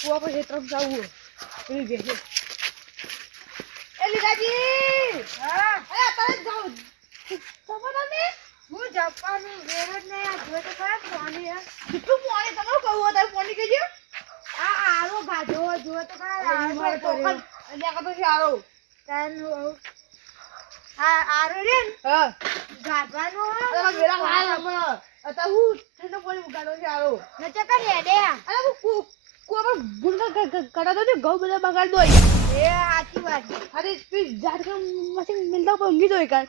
કુવા પર તરફ જાવું પેલી બેસે એ લીલાજી હા અરે તરત જાવ તમે હું જપાનું વેરત ને આ જો તો ખરા પાણી હે કેટલું પાણી તમે કહું તારે પાણી કેજો આ આરો ગાજો જો તો ખરા મારે તો અહીંયા કતો છે આરો તન આ આરો રે હા ગાવાનો વેરા લાલ હમણાં અતા હું ઠંડો પાણી ઉગાડો છે આરો નચે કા હેડે અરે હું કુવા પર ગુંડા કડા દો ઘઉં બધા બગાડ દો એ આતી વાત અરે સ્પીડ જાત કે મશીન મિલતા પર ઊંઘી દો એકર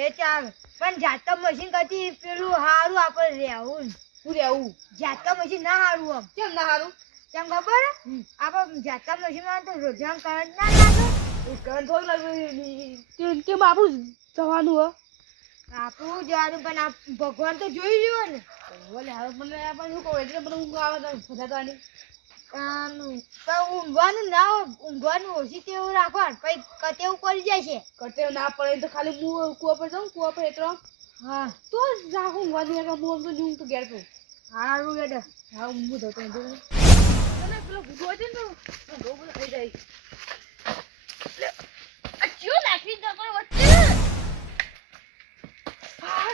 એ ચાલ પણ જાતકા મશીન કરતી પેલું હારું આપણે રહેવું હું રહેવું જાતકા મશીન ના હારું આમ કેમ ના હારું કેમ ખબર આપણે જાતકા મશીન માં તો રોજાન કરંટ ના લાગે કરંટ થોડું લાગે કેમ આપણું જવાનું હો આપણું જવાનું પણ આ ભગવાન તો જોઈ રહ્યો ને બોલે હવે મને પણ શું કહું એટલે બધું ઊંઘ આવે તો બધા તો આની ઊંઘવાનું ના ઊંઘવાનું ઓછી તેવું રાખવાનું પછી કટેવું કરી જાય છે કટેવ ના પડે તો ખાલી હું કુવા પર જાઉં કુવા પર એટલો હા તો રાખું ઊંઘવાનું હું આમ તો હું તો ઘેર છું હારું એડે હા ઊંઘું તો તને પેલો ભૂગો છે ને તો બહુ બધું થઈ જાય આ ચિયો નાખી દો કોઈ વચ્ચે હા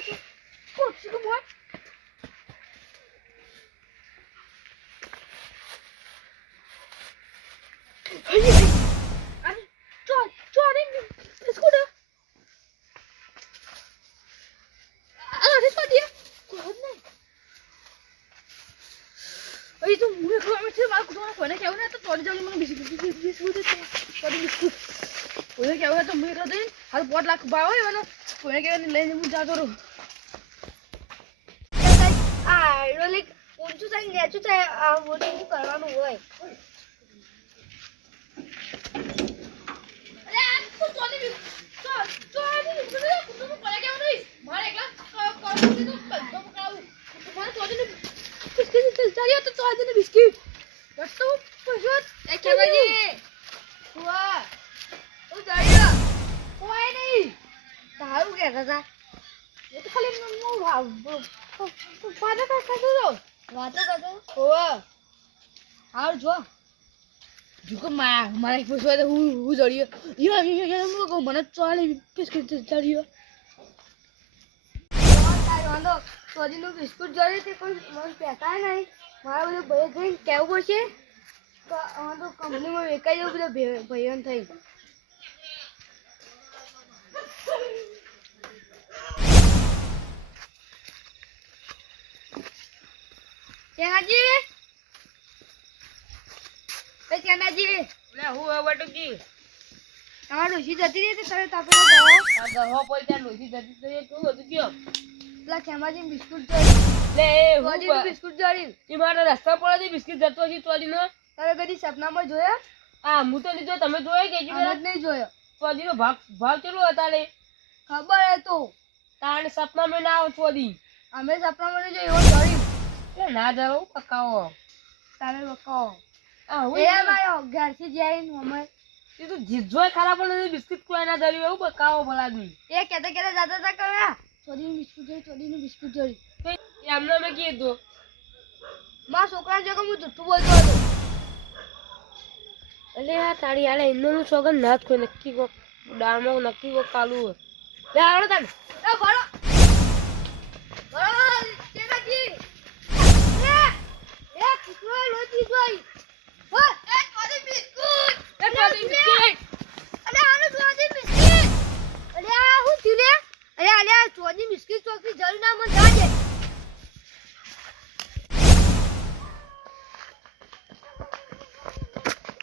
કોચી કો મોય Ani, Johnny, escuta. Responde dia. Kuat ni. Ai tu mula keluar macam mana aku nak kena kau nak tu tadi jauh mana biskut tu. Tadi biskut. Boleh kau nak tu mula kau tu. Hal buat lak bawa ya mana. Kau nak kau ni lain mu jatuh ro. Ah, rolik uncu saya ni acu saya voting tu kerana huai. Biscuit. Betul, pusat. Kemaji. Wah. Udah ya. Kau ini. Tahu ke kata? Itu kali mau apa? Pada kata tu. Kata kata. Wah. Harus jo. Juga marah pusat tu hu jadi. Ya, muka mana cari biscuit jadi. Kalau tadi lu biscuit jadi tu kau mau petai naik. મારા બધું ભય થઈને કેવું પડશે તો અમારે તો કંપનીમાં વેચાઈ જવું બધું ભયન થઈ ચેનાજી એ ચેનાજી લે હું હવે ટકી તમાર ડોશી જતી રહી તો તમે તાપે ગહો પડી ત્યાં ડોશી જતી તો એ કેવું હતું કયો પેલા ચેમાજી બિસ્કુટ જોડી લે હું બિસ્કુટ જોડી ઈ મારા રસ્તા પર જ બિસ્કિટ જતો છે તોડીનો તમે કદી સપનામાં જોયા આ હું તો લીધો તમે જોયો કે જી મેં નહીં જોયો તોડીનો ભાવ કેટલો હતા લે ખબર હે તો તાણ સપનામાં ના આવ તોડી અમે સપનામાં જો એવો જોડી એ ના જાવ પકાવો તારે પકાવો આ હું એ માયો ઘરથી જઈને અમે એ તો જીજોય ખરાબ પણ બિસ્કિટ કોઈ ના ધર્યું એવું પકાવો ભલાદમી એ કેતા જાતા તા કયા ચોરીનું બિસ્કુટ જોડી એમને મેં કીધું મારા છોકરા જગા હું જુઠ્ઠું બોલતો હતો એટલે આ તારી આલે એમનું છોકરા ના જ કોઈ નક્કી કો ડાળમાં નક્કી કો કાલું હોય લે આવડો તાને એ ભરો ચેનાજી એ કિસ્સો લોચી જોઈ હો એ ચોરી બિસ્કુટ અલે આનો ચોરી બિસ્કિટ અલે આ હું થયું લે અરે ચોરી બિસ્કિટ ચોકની જરૂર ના મન જાજે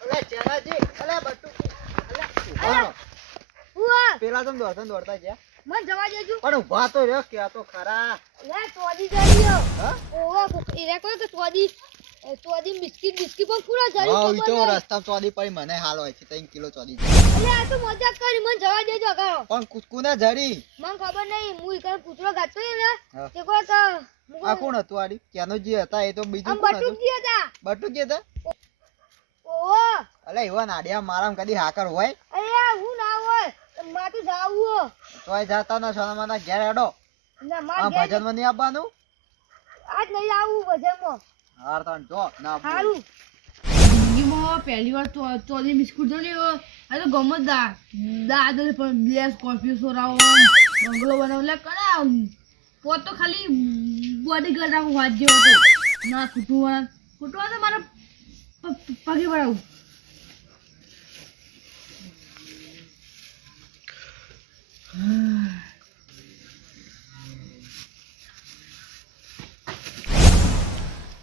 અલે ચેનાજી અલે બટ્ટુ અલે ઉવા પેલા તો દોડતા ગયા મન જવા દેજો પણ ઉભા તો રહ્યો કે આ તો ખરા લે ચોરી જરીયો હ ઓવા એ કોઈ કે ચોરી બિસ્કિટ પણ પૂરા જરી હા ઈ તો રસ્તા ચોરી પડી મને હાલ હોય છે 3 કિલો ચોરી અલે આ તો મજાક કરી મન જવા દેજો અગારો પણ કુકુને જરી મન ખબર નહીં હું ઈ કઈ પૂતળો ગાતો ને તે કોઈ કે આ કોણ હતું આડી ક્યાંનો જે હતા એ તો બીજું કોણ હતું બટુક હતા ઓહો અલે એવા નાડિયા મારામ કદી હાકર હોય અરે હું ના હોય માતું જાવું તોય જાતા ના સોનામાના ઘેર હેડો ના માર આ ભજન માં નહીં આવવાનું આજ નહીં આવું ભજનમાં હાર તાણ જો ના હારું જીવનમાં પહેલી વાર ચોરી બિસ્કુટ જોયું આ તો ગમે દાદા પણ બે સ્કોર્પિયો સોરાવો બંગલો બનાવ એટલે કરા પોત તો ખાલી બોડી ગાર્ડ આખું વાત જેવો હતો ના ફૂટવા તો મારે પગે પડાવું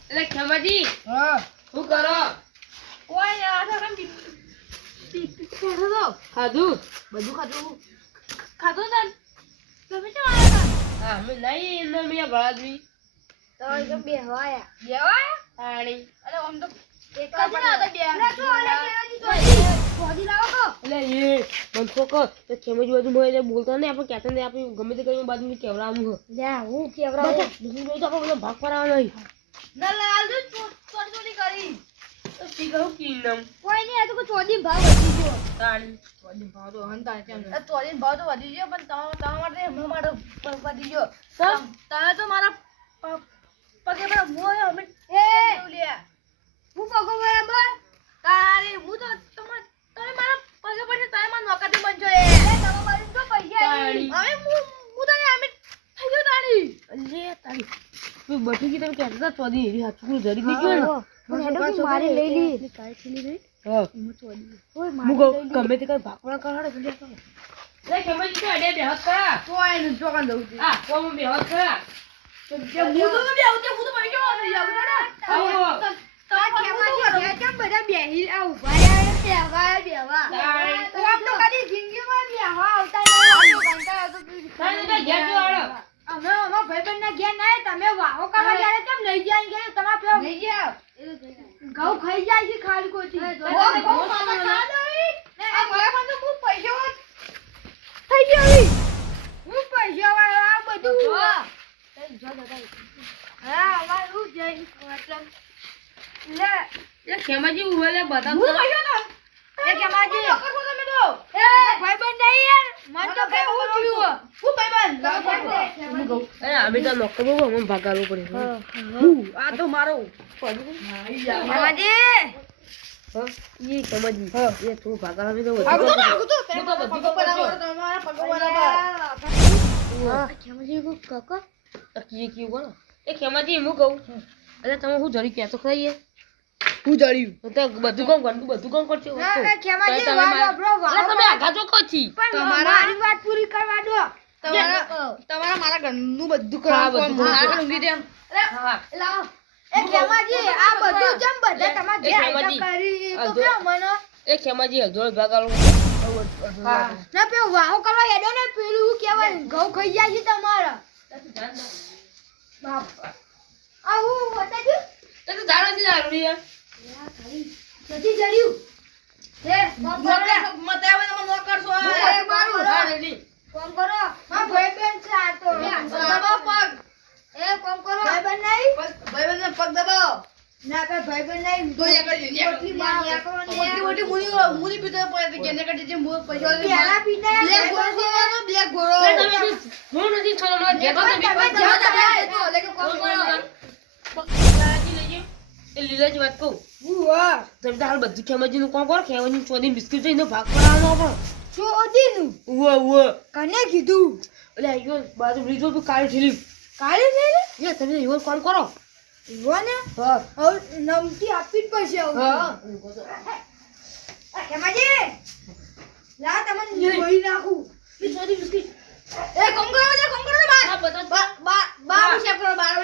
એટલે ખેમાજી હા શું કરો? કોઈ આ તો ખાધું? બધું ખાધું ને તમે શું આવ્યા હા અમે નહીં એમને મેં ભળાદવી તમે તો બેહવાયા પાણી અરે આમ તો એક જ ના હતા બે ચોરી લાવો કો એટલે એ મનસો કહો તો ખેમાજી બાજુ મળે બોલતા નહીં આપણે કહેતા નહીં આપણે ગમે તે કરીને બાજુ કેવડાવવાનું હોય લ્યા હું કેવરાવ બીજું તો આપણે બધા ભાગ પડાવવા નહીં ના લાલ ચોરી કરી તો શી કહું કી નામ કોઈ નહીં આ તો કોઈ ચોરી ભાવ વધી ગયો પાણી ચોરી ભાવ તો હંતા કેમ ચોરી ભાવ તો વધી ગયો પણ તમારા માટે હમણાં માટે વધી ગયો તમે તો મારા પગે પર મોય અમે લ્યા હું પગો બરાબર તારી હું તો તમે મારા પગે પર તમે મારા નોકરી બનજો એ તમારા બાજુ તો પૈસા આવી હવે હું તને અમે થઈ ગયો તારી લે તારી તું બટી ગઈ તમે કહેતા હતા ચોદી એવી હાચું જરી ગઈ ગયો ને પણ હેડો તું મારી લઈ લી હા ઓય હું કહું ગમે તે કઈ ભાગવાના કરાડે જલ્દી કરો લે ખેમાજી તો અડે બેહસ કરા તો આઈને જોકાન દઉં છું હા કોમ બેહસ કરા હું તો પૈસા નથી જાવ કેમ બધા બેહી આ ઉભા રહ્યા બેવા તો આપ તો કદી જિંદગીમાં બેહવા આવતા અમે ભાઈબંધ ના ઘેર ના તમે વાહો કરવા જ્યારે કેમ લઈ જાય કે તમારે પેલો લઈ જાવ ઘઉં ખાઈ જાય છે ખાલી કોચી આ બરાબર તો ખૂબ પૈસા થઈ ગયો હું પૈસા વાળો આ બધું હા અમારું જઈ મતલબ લે એ ખેમાજી ઉભેલે બતા હું પૈસા તો એ કેમાજી નોકર તમે તો એ ભાઈબંધ નહીં યાર મન તો કે હું થયું હું ભાઈબંધ અરે અમે તો નોકર બહુ અમને ભાગાડવું પડે આ તો મારો કેમાજી એ ખેમાજી એ થોડું ભાગાડવા તો કેમાજી કો કાકા કી કી બોલો એ ખેમાજી હું કહું અરે તમે હું જરી કહેતો ખરી હું જડ્યું તો બધું કામ કરતું બધું કામ કરશે કેમાજી તમે આગા જો કોથી મારી વાત પૂરી કરવા દો તમારા મારા ઘરનું બધું કરવાનું. મારા ઊંઘી જેમ લાવો એ કેમાજી આ બધું જેમ બધા તમાર જે આઈટમ કરી તો કેમ મને એ ખેમાજી હજોળ ભાગાડો ના પે વાહો કરવા હેડો ને પેલું કેવાય ઘઉં ખાઈ જાય છે તમારા બાપ આ હું બતાજો એ તો દાડો થી દારૂ યાર નથી જડ્યું હે મતે આવે તમે નોકર છો મારું હા રેડી કોમ કરો હા ભાઈબંધ છે આ તો દબાવ પગ એ કોમ કરો ભાઈબંધ નહીં ભાઈબંધ ને પગ દબાવો ના કે ભાઈબંધ નહીં તો મોટી મુની પીતો પડે કે ને કે જે પૈસા પેલા પીતા બ્લેક ગોળો હું નથી છોડો જેતો તમે જાઓ તો લેકે કોમ કરો એ લીલાજી વાત કહું વાહ તમે તો હાલ બધું ખેમાજી નું કોમ કરો ખેમાજી ચોદી બિસ્કિટ જઈને ભાગ પડાવવાનો પણ ચોદીનું ઉવા કને કીધું એટલે આયો બાજુ રીજો તો કાળી ઠીલી કાલે થઈને એ તમે એવું કોમ કરો જોને હા હવે નમતી આપી જ પડશે હા કેમાજી લા તમને જોઈ નાખું એ ચોદી બિસ્કિટ એ કોમ કરો ને બાર હા બધા બાર શેપ કરો બાર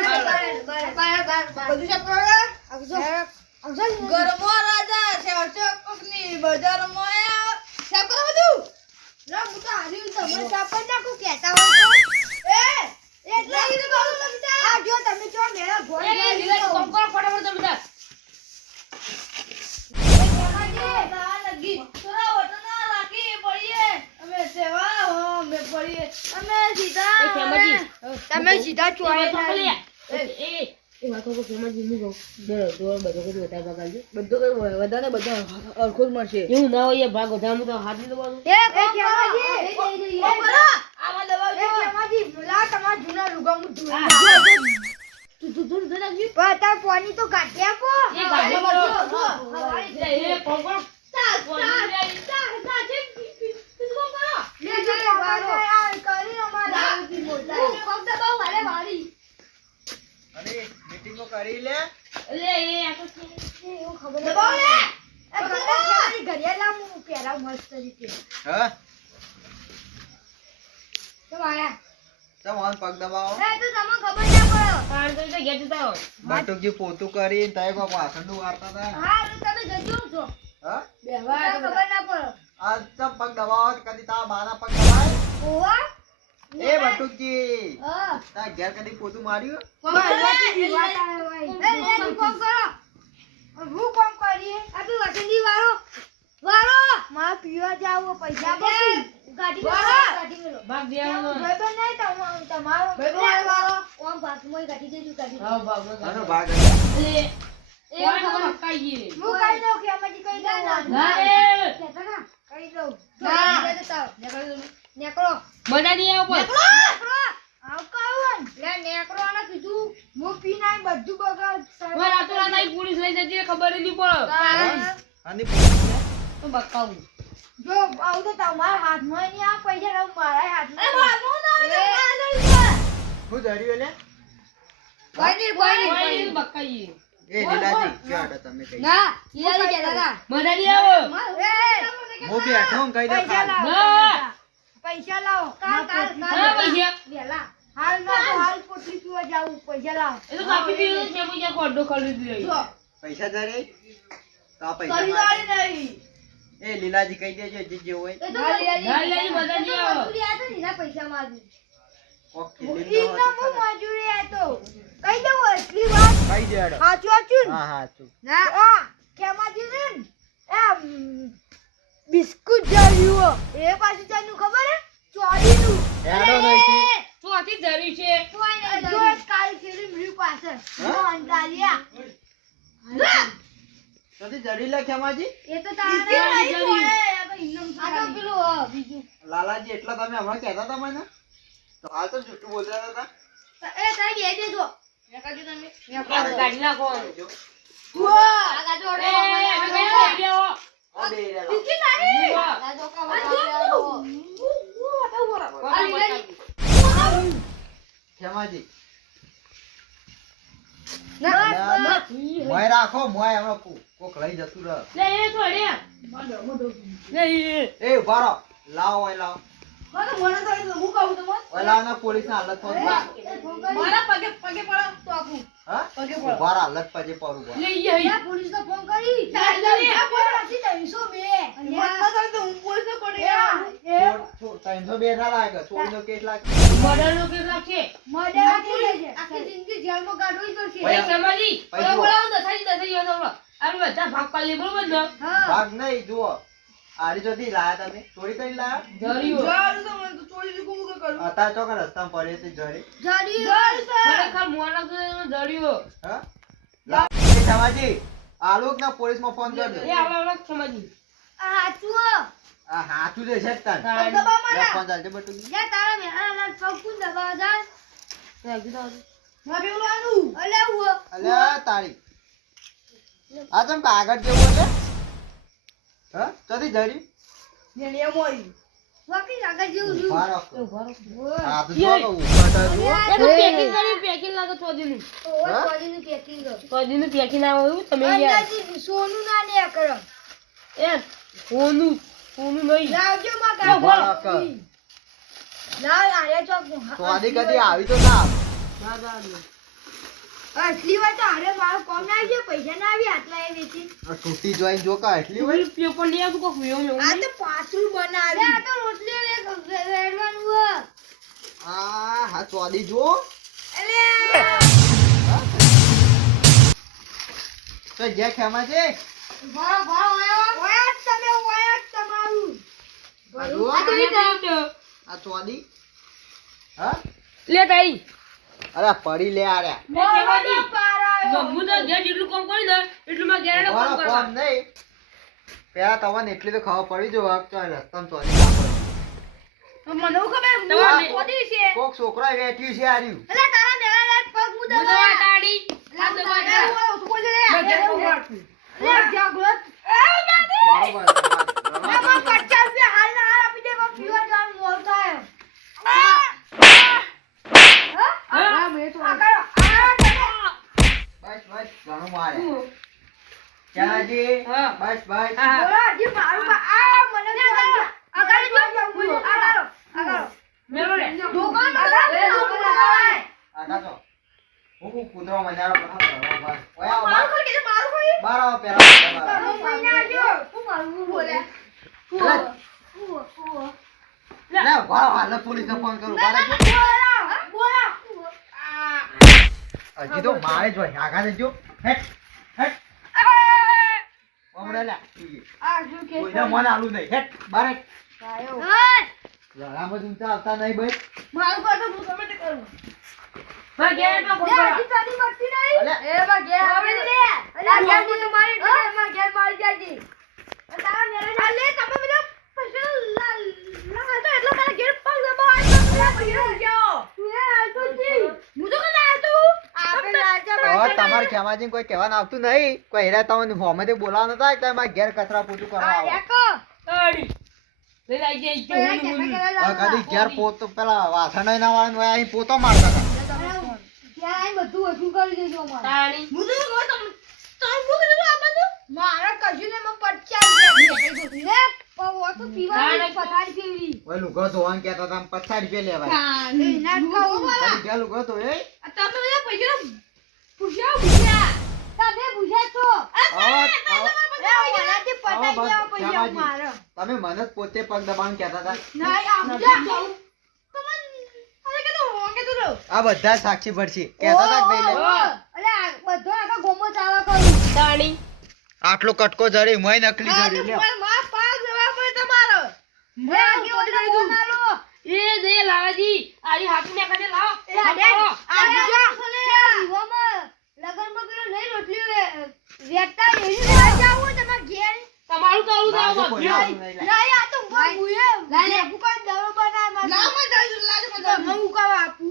બધું શેપ કરો ગરમો રાજા સેવચો કોકની બજારમાં શેપ કરો બધું લા હું તો હારી તમને શેપ જ નાખું કહેતા હોય તો એટલે ઈ તો આ જો તમે જો મેરા ઘોડ એ લીલાજી કોમ કરો ફટાફટ તમે બધા કેમાજી થોડા વટના રાખી પડીએ અમે સેવા હો મે પડીએ અમે સીધા એ ખેમાજી તમે સીધા ચોય એ વાતો કો ખેમાજી હું કહું દોર બધો કઈ વધારે ભાગાડજો બધો કઈ વધારે બધા અરખો જ મળશે એવું ના હોય ભાગ વધારે હું તો હાથ નહીં દબાવું એ કેમાજી આવા દબાવ એ કેમાજી મુલા તમાર જૂના લુગા મુ ધોઈ તું ઊંધું ઊંધું નાખજો. પણ તાર પાણી તો કાઢી આપો. એ કાઢી આપો. જો, હવારી લે, એ કોણ કોણ? પાણી લે. લે, લે, વારો. આ કરી અમારા આઉથી બોલતા. કોક દબાવ મારે વારી. અને મીટિંગો કરી લે. લે, એ આ તો છે. એવું ખબર નથી. દબાવ લે. એ ઘડિયાળ ઘડિયાળ હું પહેરાવ મસ્ત રીતે. હા તો મારા. ચમ ઓન પગ દબાવો. એ તો તમને ખબર ના પડે. પાણી તો ઘેર જતા હોય. બટુકજી પોતું કરી તય કોક વાસણનું વારતા હતા. હા, તો તમે જજો છો. હા બેહવા તો ખબર ના પડે. આ ચમ પગ દબાવો કદી તારા બાના પગ દબાય. ઓવા. એ બટુકજી હા. તાર ઘેર કદી પોતું માર્યું. કોમ કરો. હું કોમ કરીએ. આપી વસંતી વાળો. વાળો. માં પીવા જાવ પૈસા બસી. ગાડી ગાડી મેલો. ભાગ દેવાનો. ભાઈબંધ નહીં તમારો. ભાઈબંધ વાળો. ઓમ ભાગમાં ગાડી દેજો ગાડી. હા, ભાગ આનો ભાગ લે. એ કોણ કાઈએ? હું કહી દઉં કે અમાજી કહી દઉં. ના રે. કહેતા ના કહી દઉં. ના દેતા. નેકળો. મજા નહીં આવે પણ. નેકળો. આવ કાવન. લે નેકળો ને કીધું. હું પી નાઈ બધું બગાડ. મારે રાતો રાત આઈ પોલીસ લઈ જતી ખબર ય નહીં પડે. આની પોતું તો બકાવું. જો આવું તો તમારા હાથમાં નહીં આ પૈસા રહું મારા હાથમાં. હું જડ્યું લે. કોઈ નહીં બકાઈએ. એ લીલાજી ક્યાં હતા તમે કઈ. ના ઈરાલી કેતા હતા. મજા નહીં આવે. હું બેઠો હું કહી દે પૈસા લાવો. ના. પૈસા લાવો. કાલ હા, પૈસા. વેલા. હાલ ના તો હાલ પોટલી પીવા જાવું. પૈસા લાવો. એ તો કાપી દીધું છે પૈસા કોડો ખરીદી લઈ. પૈસા જરે તો આ પૈસા ખરીદવાળી માગે. નહીં. એ લીલાજી કહી દેજો જે જે હોય. એ તો ના, લીલાજી મજા નહીં આવે. મજૂરી આ તો નીના પૈસા માંગુ. કોક ઈનો ખીલી હું મજૂરી આ તો. કહી દઉં એટલી વાત. કઈ દેડો. હાચું હાચું. હા હા તું ના આ કેમાજી ને બિસ્કુટ જળ્યું એ પાછું તને ખબર હે ચોરીનું હેડો નઈથી. ચોથી ધરી છે. જો કાલ ખેલી મરી પાછળ જો અંધારિયા તો જડી લે ખેમાજી. એ તો તારા નહીં પડે આ તો ઇન્નમ આ તો પેલું બીજું લાલાજી એટલા તમે હમણાં કહેતા હતા મને તો હાલ તો જુઠ્ઠું બોલતા હતા. એ તારી બે દેજો ગાડી નાખો. જો આ ગાજો એ, અમે કઈ લઈ લેવો. આ બે રે લાવ. બીજી તારી ઉભા. ગાજો કા ખેમાજી ના મોય રાખો મોય હમણાં કોક લઈ જતું રહે. લે, એ છોડે. લે, એ. એ ઉભા રહો. લાવો ઓય લાવો. મને તો હું કહું તો ઓય લાવો ને પોલીસના હાલત પર મારા પગે પગે પડો તો આપું હા ઉભા રહો હાલત પછી પર ઉભા. લે, એ અહીં. પોલીસ નો ફોન કરી તારી પોલીસ 302 મને તો હું પોલીસ નો પડી 302 ના લાગે. ચોરીનો કેસ લાગે. મર્ડરનો કેસ લાગશે. આખી જિંદગી જેલમાં કાઢવી પડશે એ સમાજી. પૈસા. બોલાવો, દસાઈ એનો. આપણે બધા ભાગ પાડી લે, બરોબર ને? હા ભાગ નહીં જુઓ. આરી જોતી લાયા તમે ચોરી કરી લાયા. ધર્યો. અત્યારે ચોક રસ્તામાં પડે તે જડી. ખરેખર મોના તો એનો ધર્યો. હા લાવ. એ સમાજી આલોક ના પોલીસમાં ફોન કરજો. એ આવડા સમાજી. આ હાચું છે છે તાર. તારી. લે ફોન ચાલજે બટુ. અલ્યા તારી. આ તમ કાગળ જેવું એટલે હા કદી જડી ઉભા રાખો. આ તો જો કહું ઉભા થા જુઓ. એ તો પેકિંગ કરી, પેકિંગ લાગે ચોદીનું. ચોદીનું પેકિંગ આવે એવું તમે યાર. સોનું ના ને કરો એ સોનું નહીં. લાવજો માં ઉભા કાઢો રાખો. લાવ આરે ચોક સ્વાદી કદી આવી તો ના આવે. ના, ના, ના. અસલી વાત તો અરે મારો કોમ ના આવી પૈસા ના આવી આટલા એ વેચી આ તૂટી જોઈને જો કા એટલી હોય. પેપર લઈ આવતું કોક વેવ એવું આ નહીં. તો પાછું બનાવી આ તો રોટલી રેડવાનું હો આ હા સ્વાદી જો. એટલે તો જે ખેમા છે ભરો ભરો ઓયા તમે ઓયા તમારું આ જુઓ. આ તો એ ટાઈમ. આ સ્વાદી હા લે તારી. અરે પડી લે આર્યા. લે કેવાજી. પારાયો હું તો ઘેર જેટલું કામ કરી ને એટલું માં ઘેર કામ ઉભા કરવા. કોમ નહીં. પેલા તમને એટલી તો ખબર પડી જો વાગ તો રસ્તામાં સ્વાદી ના પડી. મને ખબર તમારે- પોડી છે કોક છોકરા વેઠ્યું છે આર્યું. એટલે તારા મેળા પગ હું તો આ મુદા તાણી આ તો તું બોલ લે મેં ઘેર પહોંચાડું. લે જાગૃત બરોબર ના માં 50 રૂપિયા હાલ ના હાલ આપી દે માં પીવા જવાનું મોલ થાય હા મે તો આ કરો બસ બસ ઘણું મારે ચાલાજી હા. બસ બસ હા. બોલા જી મારું આ મને આ ગાડી જો આ કરો મેલો રે દુકાન આ તો હું કૂતરો મજારો બધા કરવા બસ ઓય આવો મારું કોઈ કે મારું કોઈ બાર આવો પેલા તારો મહિના જો તું મારું બોલે લે વાહ હાલ પોલીસને ફોન કરું બાર બોલા હજી તો મારે જો આગા દેજો હેટ હેટ ઓમડે લે આ જો કે કોઈને મન આલું નહીં હેટ બાર હેટ આયો લડામાં ઊંચા આવતા નહીં ભાઈ મારું પાછો હું ગમે તે કરું ભાઈ ઘેર તો લે હજી ચાલી મળતી નહીં અલે. એ માં ઘેર આવે લે અરે ઘેર તો મારી માં ઘેર મારી જાજી તારા મેરે લે તમે બધા પૈસા લા તો એટલો મારા ઘેર પગ દબાવ પૈસા ગયો તું એ આલતો જી હું તો કને આલતો આપે રાજા હવે તમારે ખેમાજી કોઈ કહેવાનું આવતું નહીં કોઈ હેરા તમને હોમેથી બોલાવવાનું થાય તો મારા ઘેર કચરા પોતું કરવા આવો દેખો તાણી લે લઈ જાય કે હું હવે કદી ઘેર પોતો પેલા વાસણ ના વાળા હોય અહીં પોતો મારતા હતા ત્યાં બધું વસૂલ કરી દેજો અમારે તાણી હું તો કહું તમે હું કીધું આ બધું મારા કશું ને માં 50 રૂપિયા લે પવો તો પીવાની પથારી પીવી ઓય લુગડો ધોવાનું કહેતા હતા 50 રૂપિયા લેવાય ના કહો કદી ઘેર લુગડો તો એ તમે બધા પૈસા પૂછ્યા તમે પૂછ્યા છો ઓલાથી પટાઈ ગયા પૈસા મારો તમે મને જ પોતે પગ દબાણ કહેતા હતા ના આપજા તમે અરે કે તો હોંગે તો આ બધા સાક્ષી પડશે કહેતા હતા કે નહીં લે. અરે બધો આખા ગોમો ચાવા કરું તાણી આટલો કટકો જરી મોય નકલી જરી લે માં પાસ જવા પડે તમારો મે આગે ઓલા બોનાલો એ દે લાવાજી આરી હાથી ને કને લાવ લગનમાં પેલો નહીં રોટલી વેચતા એવી લેવા જાવું તમાર ઘેર તમારું તો આવું લાજો તો કોઈ આવું નહીં લે. નહીં આ તો મુએ લાલે દુકાન દરો બનાવવા ના માં જાઈ લાજો મને હું કાવા આપું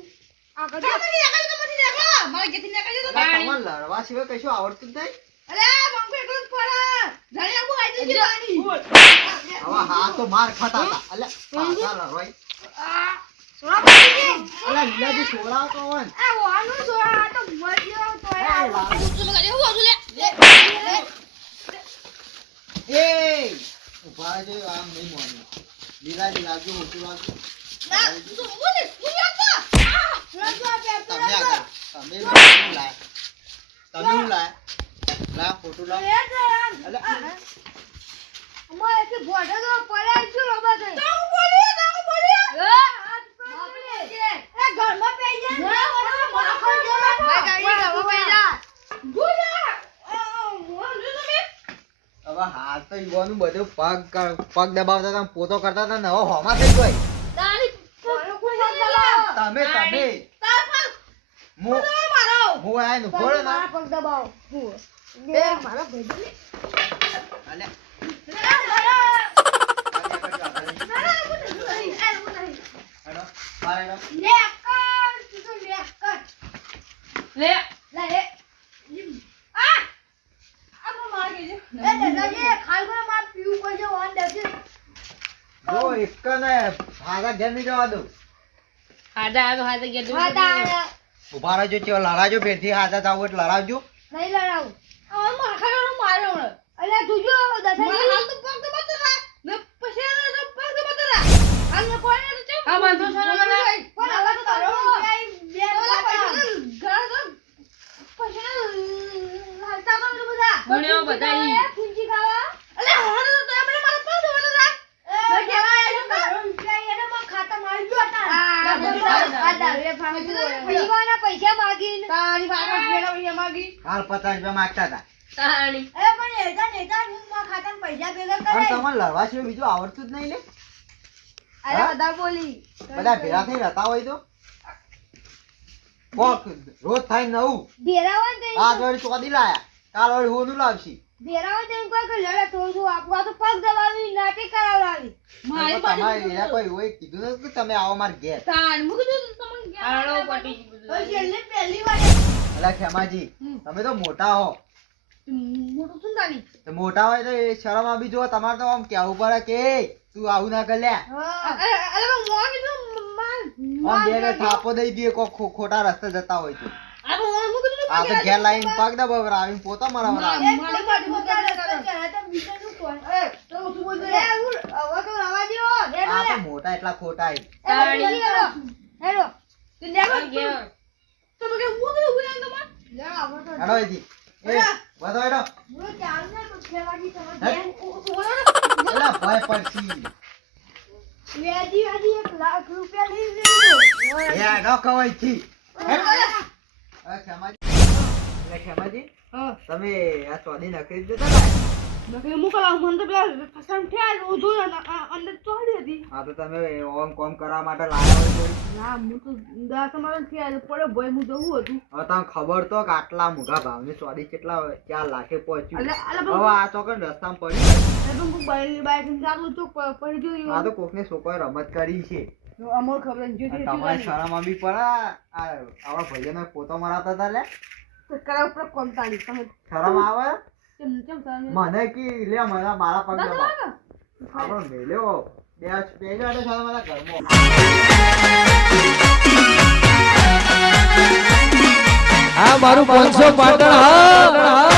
આ કદી તમારી દેખો મારા ગેતી ને કજો અલા, તમને લડવા સિવાય કશું આવડતું જ નહીં અરે બંકો એકલો જ ફરા જાણે આવું આઈ જઈ જવાની હવે હા તો માર ખાતા હતા અલે પાછા લડવાય આ સોરા પડી અલા લીલાજી છોડાવ તો વન આ વાનું સોરા આ તો મર્યો તો એ લાવો. એ ઉભા રહેજો, આમ નહીં મોની લીલાજી લાગજો મોટું લાગજો તમે આગળ તમે શું લાય તમે શું લાય લા ફોટો લાવ અલે હવે હાલ તો યુવાનું બધું પગ દબાવતા હતા પોતો કરતા હતા ને હવે હોમાં થઈ ગઈ તમે હું આય નું ફોડો ના અલે હેડો બાર હેડો લે જો એક ને ભાગા ઘેર નહીં જવા દઉં હાડા આવે હાથે ગયા તું ઉભા રહેજો ચેવો લડાજો ફેરથી હાથા જાવ એટલે લડાવજો નહીં લડાવું હવે માખા માર્યો હમણાં અલ્યા જોજો દસાજી હાલ તો પગ બતરા ને પછી તો પગ બતરા હાલ ને કોઈ ને તો આ બંધો છો ને મને પણ હવે તો તારો બે ઘર તો પછી હાલતા કોણ બધા ભણ્યો બધા ઈ. પૂંજી ખાવા અલ્યા હોણ તો આપણે મારા પગ બતરા એ કેવાય છે તારો એને માં ખાતા મારી ગયો હતા આ દાવે પીવાના પૈસા માગીને તારી પાસે પૈસા માગી હાલ 50 રૂપિયા માંગતા હતા તાણી એ પણ નેતા નેતા હું માં ખાતામાં પૈસા ભેગા પણ કરે તમને લડવા સિવાય બીજું આવડતું જ નહીં લે અરે હા? બધા બોલી બધા ભેગા થઈ રહેતા હોય તો કોક રોજ થાય નવું ભેરાવા દે આ વળી ચોદી લાયા કાલ વળી હોનું લાવશી ભેરાવા દે કોઈ કે લડે થોડું આપવા તો પગ દબાવી નાટક કરાવડાવી તમારે એના કોઈ હોય કીધું નથી કે તમે આવો માર ઘેર તાન મુક દે તમને આળો પટી ગયું બધું. છેલ્લે પહેલી વાર અલા ખેમાજી હમ. તમે તો મોટા હો મોટું શું તાની તો મોટા હોય તો એ શરમ આવી જો તમારે તો આમ કેવું પડે કે તું આવું ના કર લ્યા અરે મોં કીધું આમ બે ને થાપો દઈ દે કોઈ ખોટા રસ્તે જતા હોય તો આ મોં કીધું આ તો ઘેર લાઈન પગ દે બબર આવીને પોતા મરાવરા મારી બાજુ આ તો મોટા એટલા ખોટા હે. હેડો એથી એ વધો હેડો એલા ભય પડશી એ હેડો કવાય થી ખેમાજી તમે આ ચોદી નકરી દેતા હા તો તમે ઓમ કોમ કરવા માટે લાયા હોય થોડી હવે તમને ખબર તો કે આટલા મોઘા ભાવની ચોદી કેટલા 4 લાખે પહોંચ્યું હવે આ ચોકન રસ્તામાં પડી આ તો કોકને છોકરાએ રમત કરી છે તમારી શરમ આવી પડે આવા ભાઈઓને પોતો મરાતા હતા લે શરમ આવે મને કી લે મને મારા પગ દબા આપણો મેલ્યો બે જાડે સારા મારા ઘરમાં આ મારું 500 પાટણ હા